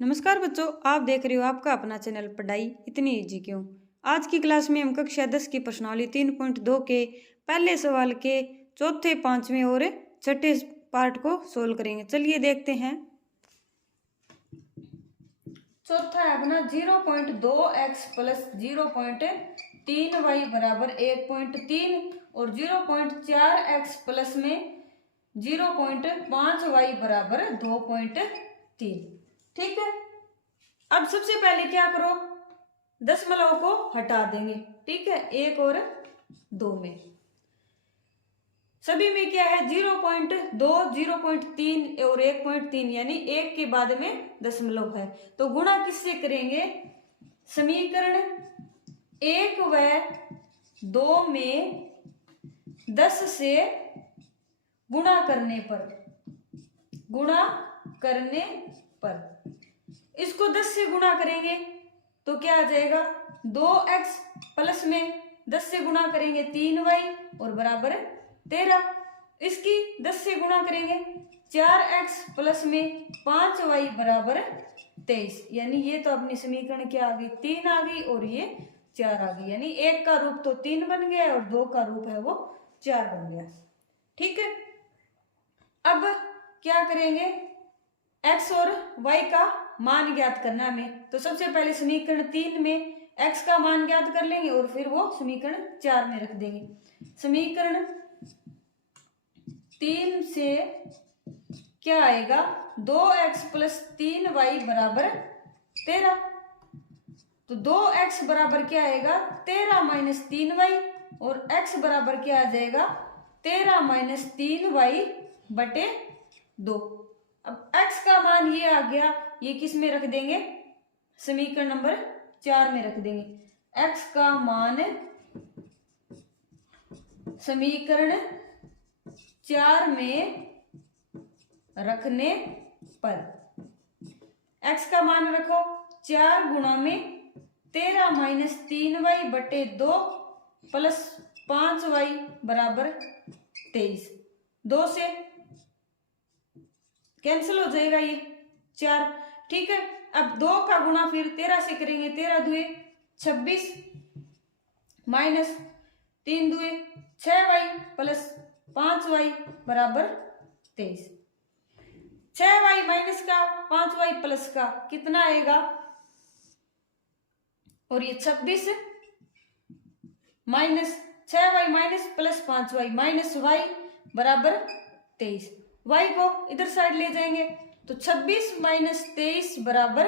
नमस्कार बच्चों, आप देख रहे हो आपका अपना चैनल पढ़ाई इतनी इजी क्यों। आज की क्लास में हम कक्षा 10 की प्रश्नावली 3.2 के पहले सवाल के चौथे, पांचवें और छठे पार्ट को सोल्व करेंगे। चलिए देखते हैं। चौथा है अपना 0.2x प्लस 0.3y बराबर 1.3 और 0.4x प्लस में 0.5y बराबर 2.3। ठीक है, अब सबसे पहले क्या करो, दशमलव को हटा देंगे। ठीक है, 1 और 2 में सभी में क्या है 0.2, 0.3 और 1.3 यानी 1 के बाद में दशमलव है। तो गुणा किससे करेंगे, समीकरण 1 व 2 में 10 से गुणा करने पर इसको 10 से गुणा करेंगे तो क्या आ जाएगा 2x प्लस में 10 से गुणा करेंगे 3y और बराबर 13। इसकी 10 से गुणा करेंगे 4x प्लस में 5y बराबर 23। यानी ये तो अपनी समीकरण क्या आ गई 3 आ गई और ये 4 आ गई। यानी 1 का रूप तो 3 बन गया और 2 का रूप है वो 4 बन गया। ठीक है, अब क्या करेंगे x और y का मान ज्ञात करना हमें। तो सबसे पहले समीकरण 3 में x का मान ज्ञात कर लेंगे और फिर वो समीकरण 4 में रख देंगे। समीकरण 3 से क्या आएगा 2x प्लस 3y बराबर 13। तो 2x बराबर क्या आएगा 13 माइनस 3y और x बराबर क्या आ जाएगा 13 माइनस 3y बटे 2। अब x का मान ये आ गया, ये किस में रख देंगे, समीकरण नंबर 4 में रख देंगे। x का मान समीकरण 4 में रखने पर x का मान रखो 4 गुणा में 13 माइनस 3y बटे 2 प्लस 5y बराबर 23। 2 से कैंसिल हो जाएगा ये 4। ठीक है, अब 2 का गुणा फिर 13 से करेंगे, 13 दुए 26 माइनस 3 दुए 6y प्लस 5y बराबर 23। 6y माइनस का 5y प्लस का कितना आएगा, और ये 26 minus 6y minus plus 5y minus y बराबर 23। y को इधर साइड ले जाएंगे तो 26 माइनस 23 बराबर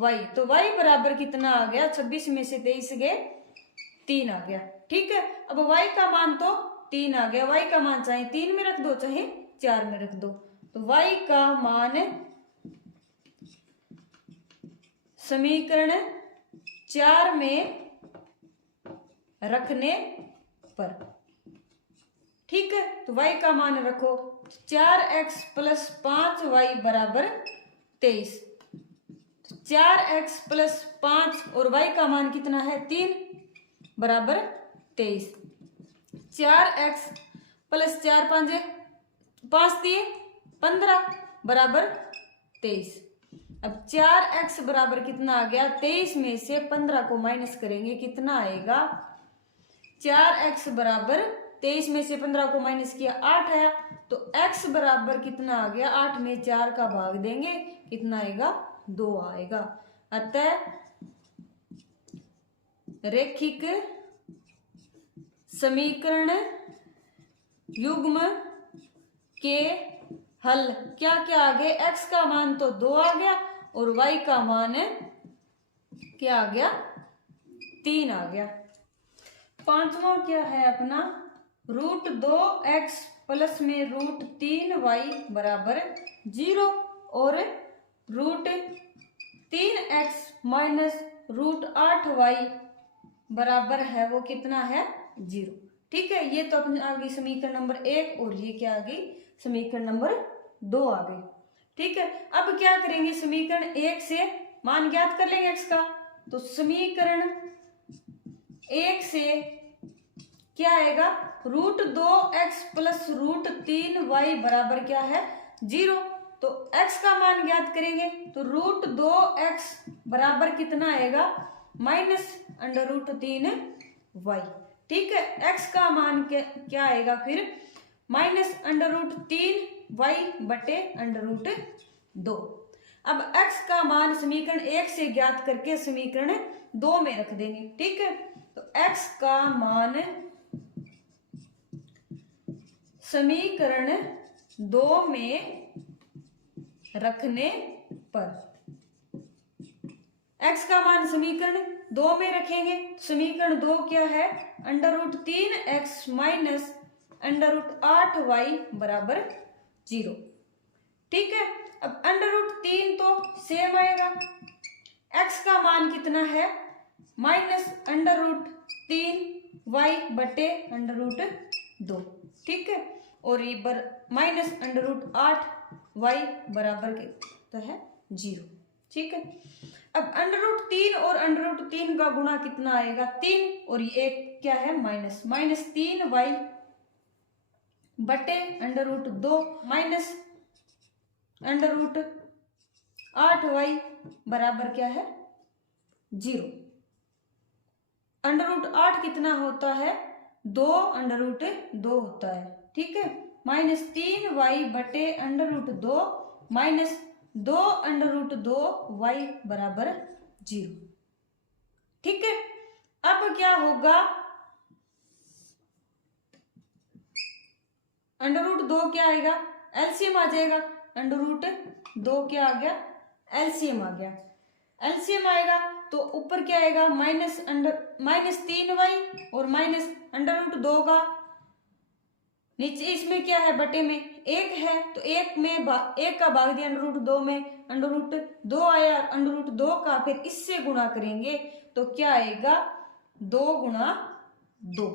y। तो y बराबर कितना आ गया, 26 में से 23 गए 3 आ गया। ठीक है, अब y का मान तो 3 आ गया। y का मान चाहे 3 में रख दो चाहे 4 में रख दो। तो y का मान समीकरण 4 में रखने पर, ठीक है, तो y का मान रखो 4x प्लस 5y बराबर 23। 4x प्लस 5 और y का मान कितना है 3 बराबर 23। 4x प्लस 4 5 दिए 15 बराबर 23। अब 4x बराबर कितना आ गया, 23 में से 15 को माइनस करेंगे कितना आएगा, 4x बराबर 23 में से 15 को माइनस किया 8 है। तो x बराबर कितना आ गया, 8 में 4 का भाग देंगे कितना आएगा 2 आएगा। अतः रैखिक समीकरण युग्म के हल क्या क्या आ गए, x का मान तो 2 आ गया और y का मान क्या आ गया 3 आ गया। पांचवा क्या है अपना √2x प्लस में √3y बराबर 0 और √3x माइनस √8y बराबर है वो कितना है 0। ठीक है, ये तो अपनी आ गई समीकरण नंबर 1 और ये क्या आ गई समीकरण नंबर 2 आ गई। ठीक है, अब क्या करेंगे, समीकरण 1 से मान ज्ञात कर लेंगे x का। तो समीकरण 1 से क्या आएगा √2x प्लस √3y बराबर क्या है 0। तो x का मान ज्ञात करेंगे तो √2x बराबर कितना आएगा -√3y। ठीक है, x का मान क्या आएगा फिर -√3y बटे √2। अब x का मान समीकरण 1 से ज्ञात करके समीकरण 2 में रख देंगे। ठीक है, तो x का मान समीकरण 2 में रखने पर, x का मान समीकरण 2 में रखेंगे। समीकरण 2 क्या है √3x माइनस √8y बराबर 0। ठीक है, अब √3 तो सेम आएगा, x का मान कितना है -√3y बटे √2। ठीक है, और ये -√8y बराबर तो है 0। ठीक है, अब √3 और √3 का गुणा कितना आएगा 3, और ये एक क्या है -3y बटे √2 माइनस √8y बराबर क्या है 0। √8 कितना होता है 2√2 होता है। ठीक है, -3y बटे √2 माइनस 2√2y बराबर 0। ठीक है, अब क्या होगा √2 क्या आएगा एलसीएम आ जाएगा, √2 क्या आ गया एलसीएम आ गया। एलसीएम आएगा तो ऊपर क्या आएगा -3y और -√2 का, नीचे इसमें क्या है बटे में 1 है तो 1 में 1 का भाग दिया √2 में, √2 आया, √2 का फिर इससे गुणा करेंगे तो क्या आएगा 2 गुणा 2।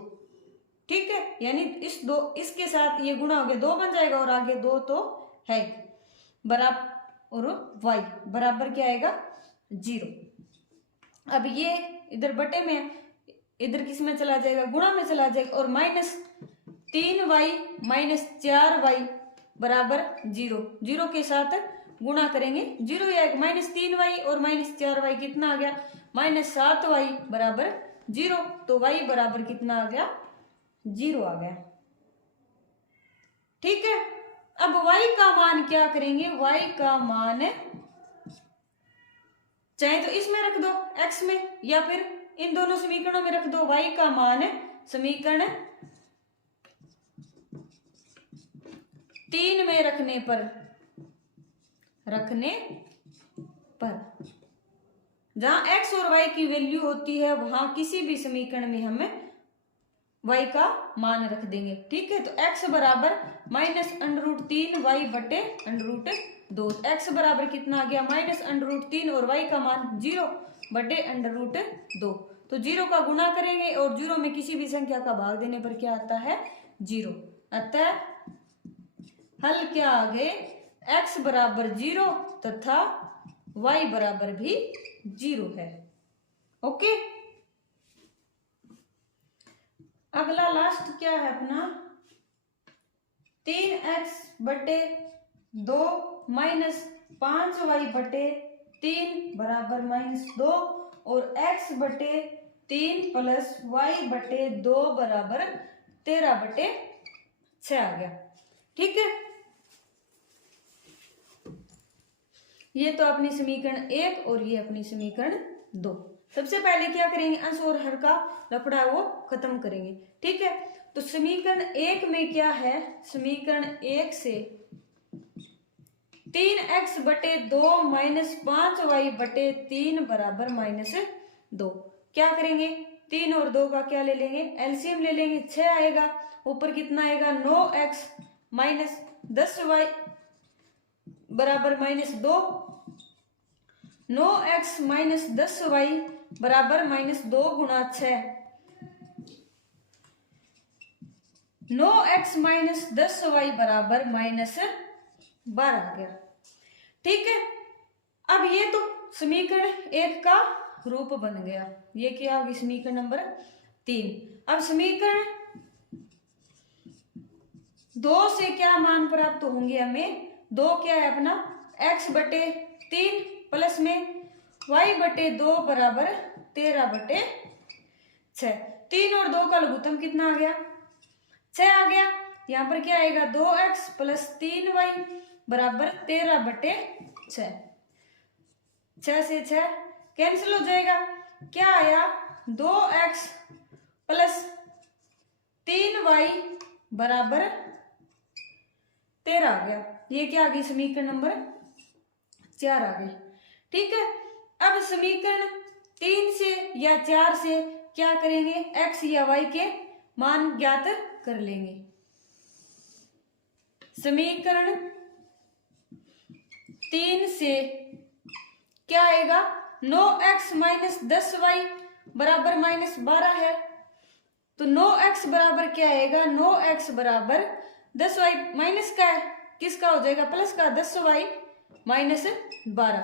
ठीक है, यानी इसके साथ ये गुणा हो गया 2 बन जाएगा और आगे 2 तो है बराबर, और y बराबर क्या आएगा 0। अब ये इधर बटे में, इधर किस में चला जाएगा गुणा में चला जाएगा, और -3y -4y बराबर 0। 0 के साथ गुणा करेंगे 0 आएगा, -3y और -4y कितना आ गया -7y बराबर 0। तो y बराबर कितना आ गया 0 आ गया। ठीक है, अब y का मान क्या करेंगे, y का मान चाहे तो इसमें रख दो x में, या फिर इन दोनों समीकरणों में रख दो। y का मान समीकरण 3 में रखने पर जहां x और y की वैल्यू होती है वहां किसी भी समीकरण में हमें y का मान रख देंगे। ठीक है, तो x बराबर -√3y बटे √2। x बराबर कितना आ गया -√3 और y का मान 0 बटे √2। तो 0 का गुणा करेंगे और 0 में किसी भी संख्या का भाग देने पर क्या आता है 0। अतः हल क्या आ गए x बराबर 0 तथा y बराबर भी 0 है। ओके, अगला लास्ट क्या है अपना 3x बटे 2 माइनस 5y बटे 3 बराबर -2 और x बटे 3 प्लस y बटे 2 बराबर 13 बटे 6 आ गया। ठीक है, ये तो अपनी समीकरण 1 और ये अपनी समीकरण 2। सबसे पहले क्या करेंगे अंश और हर का लफड़ा वो खत्म करेंगे। ठीक है, तो समीकरण 1 में क्या है, समीकरण 1 से 3x बटे 2 माइनस 5y बटे 3 बराबर -2। क्या करेंगे 3 और 2 का क्या ले लेंगे एलसीएम ले लेंगे, 6 आएगा, ऊपर कितना आएगा 9x माइनस 10y बराबर -2। 9x माइनस 10y बराबर -2 गुणा 6। 9x माइनस 10y बराबर -12 आ गया। ठीक है, अब ये तो समीकरण 1 का रूप बन गया। ये क्या होगी समीकरण नंबर 3। अब समीकरण 2 से क्या मान प्राप्त होंगे हमें 2 क्या है अपना x बटे 3 प्लस में y बटे 2 बराबर 13/6। 3 और 2 का लघुत्तम कितना आ गया 6 आ गया। यहाँ पर क्या आएगा 2x प्लस 3y बराबर 13/6। 6 से 6 कैंसिल हो जाएगा। क्या आया 2x प्लस 3y बराबर 13 आ गया। ये क्या आ गई समीकरण नंबर 4 आ गई। ठीक है, अब समीकरण 3 से या 4 से क्या करेंगे x या y के मान ज्ञात कर लेंगे। समीकरण 3 से क्या आएगा 9x माइनस 10y बराबर -12 है। तो 9x बराबर क्या आएगा 9x बराबर 10y माइनस का है किसका हो जाएगा प्लस का 10y माइनस 12।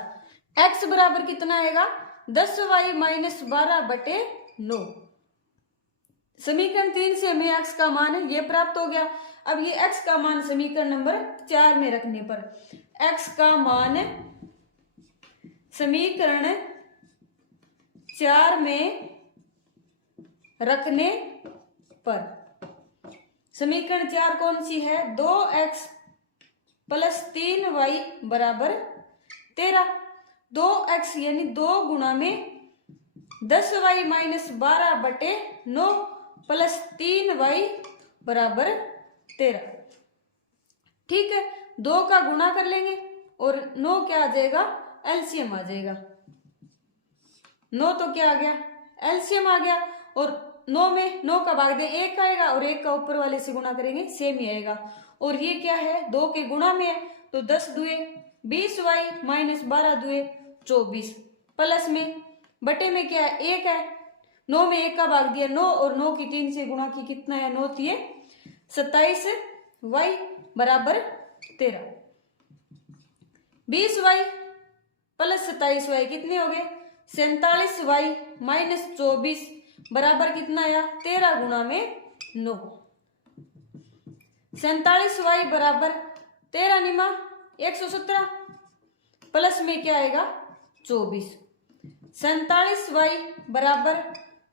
x बराबर कितना आएगा 10y माइनस 12/9। समीकरण 3 से हमें x का मान ये प्राप्त हो गया। अब ये x का मान समीकरण नंबर 4 में रखने पर x का मान समीकरण 4 में रखने पर समीकरण 4 कौन सी है 2x प्लस 3y बराबर 13। 2x यानी 2 गुणा में 10y माइनस 12/9 प्लस 3y बराबर 13। ठीक है, 2 का गुणा कर लेंगे और 9 क्या आ जाएगा एलसीएम आ जाएगा। 9 तो क्या आ गया एलसीएम आ गया और 9 में 9 का भाग दे 1 आएगा और 1 का ऊपर वाले से गुणा करेंगे सेम ही आएगा। और ये क्या है 2 के गुणा में है तो 10 दुए 20y माइनस 12 दुए 24 प्लस में बटे में क्या है 1 है। 9 में 1 का भाग दिया 9 और 9 की 3 से गुणा की कितना है 9 थी 27y बराबर 13। 20y प्लस 27y कितने हो गए 47y माइनस 24 बराबर कितना आया 13 गुणा में 9। 47y बराबर 13 निमा 117 प्लस में क्या आएगा 24। 47y बराबर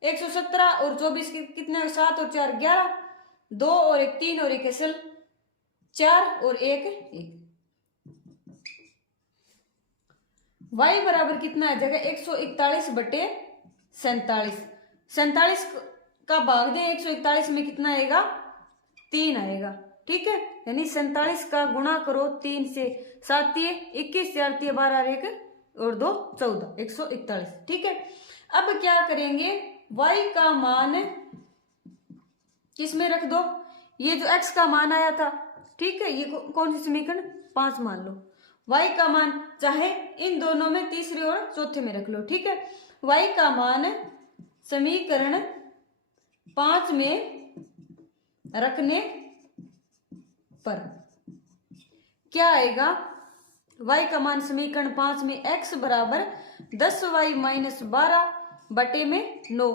117 और 24 कितने 7 और 4 11 2 और 1 3 और 1 असल 4 और 1 1। y बराबर कितना आ जाएगा 141/47। 47 का भाग दें 141 में कितना आएगा 3 आएगा। ठीक है, यानी 47 का गुणा करो 3 से 7 21 4 12 1 और 2 14 141। ठीक है, अब क्या करेंगे y का मान किस में रख दो ये जो x का मान आया था। ठीक है, ये कौन सी समीकरण 5 मान लो। y का मान चाहे इन दोनों में तीसरे और चौथे में रख लो। ठीक है, y का मान समीकरण 5 में रखने पर क्या आएगा y का मान समीकरण 5 में x बराबर 10y माइनस 12/9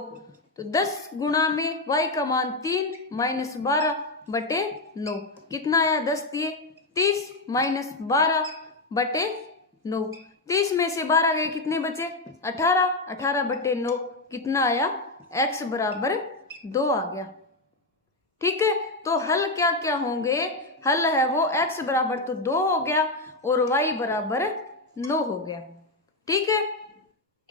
तो 10 गुणा में y का मान 3 माइनस 12/9 कितना आया 10 दिए 30 माइनस 12/9। 30 में से 12 गए कितने बचे 18 18/9 कितना आया x बराबर 2 आ गया। ठीक है, तो हल क्या क्या होंगे हल है वो x बराबर तो 2 हो गया और y बराबर 9 हो गया। ठीक है,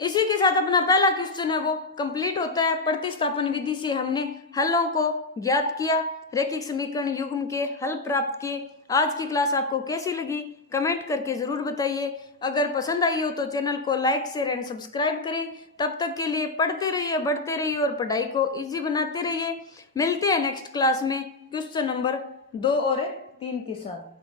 इसी के साथ अपना पहला क्वेश्चन है वो कंप्लीट होता है। प्रतिस्थापन विधि से हमने हलों को ज्ञात किया, रैखिक समीकरण युग्म के हल प्राप्त किए। आज की क्लास आपको कैसी लगी कमेंट करके जरूर बताइए। अगर पसंद आई हो तो चैनल को लाइक शेयर एंड सब्सक्राइब करें। तब तक के लिए पढ़ते रहिए बढ़ते रहिए और पढ़ाई को इजी बनाते रहिए। मिलते हैं नेक्स्ट क्लास में क्वेश्चन नंबर 2 और 3 के साथ।